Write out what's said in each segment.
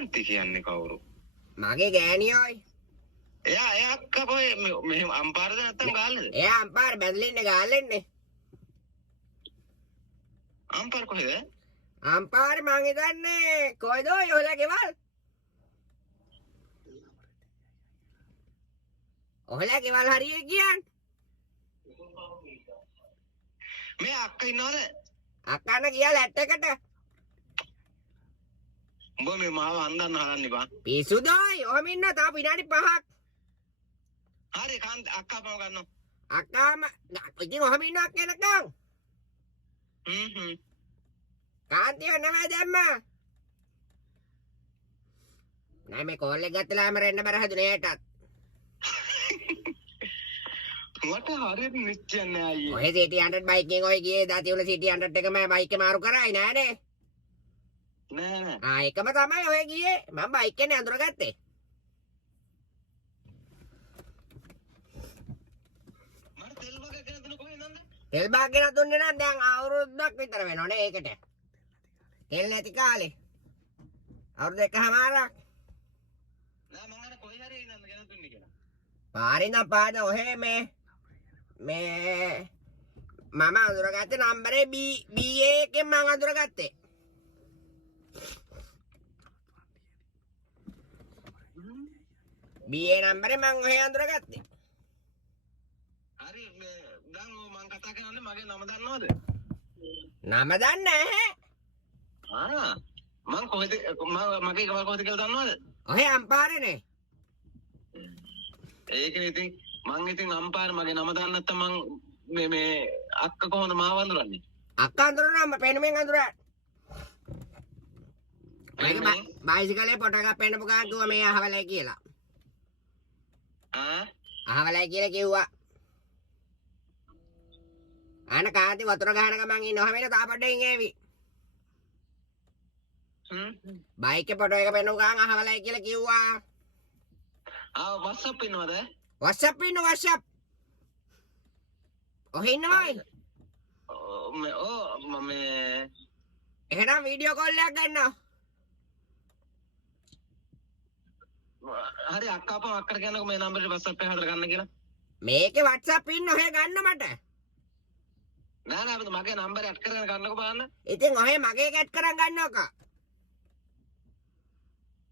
කාන්ති කියන්නේ කවුරු? මගේ ගෑණියෝයි. එයා අක්කා කොහෙ මෙහෙම අම්පාරද නැත්තම් ගාල්ලද? එයා අම්පාර බැදලින්නේ ගාල්ලෙන්නේ. අම්පාර කොහෙද? අම්පාර මං හිතන්නේ කොයිද ඔයලා ගෙවල්? ඔයලා ගෙවල් හරියට කියන්නේ. මේ අක්කා ඉන්නවද? අක්කාන ගියා ලැට් එකට. උඹ මේ මාව අන්දන්න හදන්නේ බං. පිසුදෝයි ඔහම ඉන්න තා විනාඩි 5ක්. හරි කාන්ත අක්කා පව ගන්නවා. අක්කාම ඉතින් ඔහම ඉන්නවා කියනකම්. කාන්තිය නෑ දැම්මා. නෑ මේ කෝල් එක ගත්තලාම රෙන්න බර හැදුනේ ඒටත්. මට හරියට නිශ්චයන්නේ අයියේ. ඔය සිටි 100 බයික් එකෙන් ඔය ගියේ දාති වල සිටි 100 එකම බයික් එක මාරු කරායි නෑනේ. නෑ. එකම තමයි ඔය ගියේ. මම බයික් එකනේ අඳුරගත්තේ. මට තෙල් බග ගෙන දුන්න කොහෙන්ද? තෙල් බාග් ගෙන දුන්නේ නම් දැන් අවුරුද්දක් විතර වෙනවනේ ඒකට. තෙල් නැති කාලේ. අවුරුදු එකමාරක්. නෑ මං අර කොයි හරි ඉන්නද ගෙන දුන්නේ කියලා. පාරින්ද පාද ඔහේ මේ මම අඳුරගත්තේ නම්බරේ BA එකෙන් මම අඳුරගත්තේ. BA නම්බරේ මම ඔහේ අඳුරගත්තේ. හරි මේ දැන් මං කතා කරන්නේ මගේ නම දන්නවද? නම දන්නේ නැහැ. මං කොහෙද මගේ ගෙවල් කොහෙද කියලා දන්නවද? ඔහේ අම්පාරේනේ. ඒකනේ ඉතින් මං ඉතින් අම්පාර මගේ නම දන්නේ නැත්නම් මං මේ අක්ක කොහොමද මාව අඳුරන්නේ? අක්කා අඳුරනවා පෙනුමෙන් අඳුරා. බයිසිකලේ ෆොටෝ එකක් පෙන්නපු ගමන් කිව්වා මේ අහවලයි කියලා. අහවලයි කියලා කිව්වා. අන කාන්ති වතුර ගහන ගමන් ඉන්නව වෙන තාපඩෙන් ඒවි. බයික් එකේ ෆොටෝ එක පෙන්නපු ගමන් අහවලයි කියලා කිව්වා. WhatsApp ඉන්නවද? WhatsApp ඉන්න WhatsApp. ඔහේ ඉන්නවයි. මේ එහෙනම් වීඩියෝ කෝල් එකක් ගන්නවා. හරි අක්කා අපව අක්කට කියන්නකෝ මේ නම්බරේ WhatsApp එක හදලා ගන්න කියලා. මේකේ WhatsApp ඉන්න ඔහේ ගන්න මට. නෑ මගේ නම්බරේ ඇඩ් කරගෙන ගන්නකෝ බලන්න. ඉතින් ඔහේ මගේ එක ඇඩ් කරන් ගන්නවකෝ.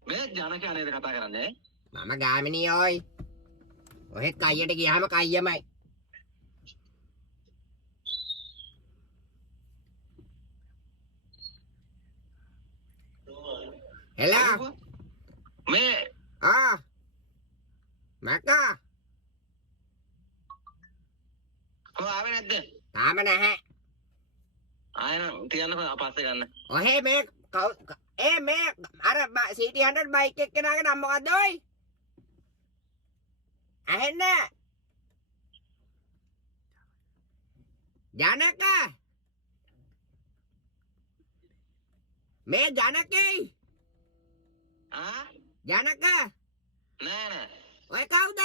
මේ ජනකයා නේද කතා කරන්නේ? මම ගාමිණී ඔයි. ඔහෙත් කයියට ගියාම කයියමයි. හෙලා මේ මකා කොහොම ආවේ නැද්ද? තාම නැහැ. ආයෙත් තියන්නකෝ පස්සේ ගන්න. ඔහේ මේ මේ අර සිටි 100 බයික් එක කෙනාගේ නම මොකද්ද ඔයි? ඇහෙන්නේ? ජනක මේ ජනකේ ජනක නෑ ඔය කවුද?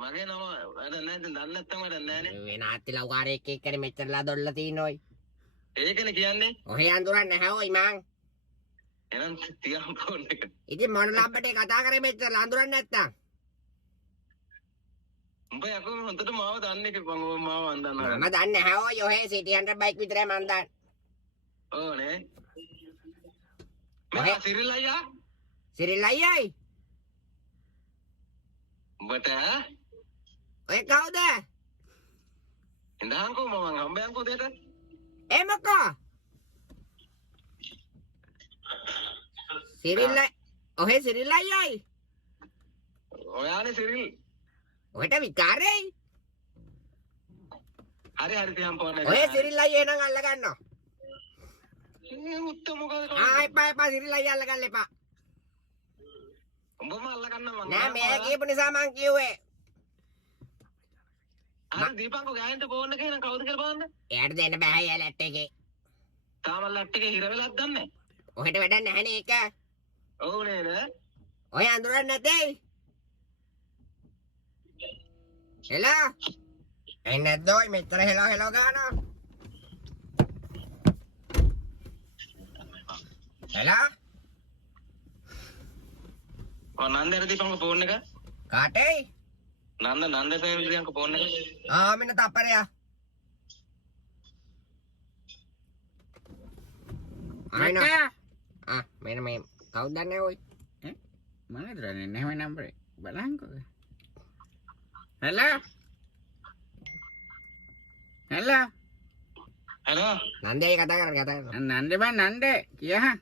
මගේ නම වැඩ නැහැ දන්නේ නැත්තම් වැඩ නැහනේ. වෙන ආත්තිලා උකාරෙක් එක්කනේ මෙච්චරලා දොල්ලා තිනෝයි. ඒකනේ කියන්නේ. ඔහේ අඳුරන්නේ නැහැ ඔයි මං. එහෙනම් තියම් ෆෝන් එක. ඉතින් මොන ලම්බටේ කතා කරේ මෙච්චරලා අඳුරන්නේ නැත්තම්? උඹ යකෝ හොඳට මාව දන්නේ මම මාව අඳන්නා. මම දන්නේ නැහැ ඔය ඔහේ සිටි 100 බයික් විතරයි මං දන්නේ. ඕනේ. මම සිරිල් අයියා. සිරිල් අයියයි. උඹට ඔය කවුද? ඉඳහන්කෝ මම හම්බයන්කෝ දෙයට. එමකෝ? සිරිල් ඔහේ සිරිල් අයියයි. ඔයානේ සිරිල්. ඔහෙට විකාරයි. හරි තියම් ෆෝන් එක. ඔය සිරිල් අයියා එනං අල්ල ගන්නවා. මුත්ත මොකද? එපා සිරිල් අයියා අල්ල ගන්න එපා. උඹම අල්ල ගන්න මං. නෑ මේ කියපු නිසා මං කිව්වේ. අර දීපංකෝ ගෑනට ෆෝන් එක එන කවුද කියලා බලන්න. එයාට දෙන්න බෑ යා ලැට් එකේ. තාම ලැට් එකේ හිර වෙලක් දන්නේ. ඔහෙට වැඩක් නැහැනේ ඒක. ඔව් නේද? ඔය අඳුරන්නේ නැතේ. හෙලා. එන්නේ නැද්ද ඔය මෙතන හෙලා ගානවා. හෙලා. නන්දට දීපන්ක ෆෝන් එක. කාටේ නන්ද සේවරියන්ක ෆෝන් එක. මෙන්න තප්පරයා මෙන්න මේ කවුද දන්නේ ඔය මම දන්නේ නැහැ නම්බරේ බලන්නකෝ හෙලෝ නන්දේ කතා කර නන්ද බං නන්ද කියහන්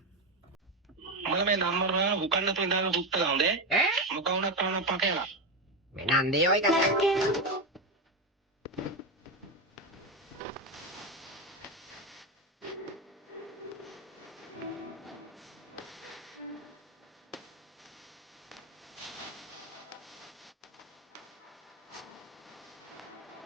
මම මේ නම්බර එක හුකන්න තු ඉඳන් හුත්ත ගාන්නේ. මොකවුනක් කරන්න පකේලා. මේ නන්දේ ඔය කතා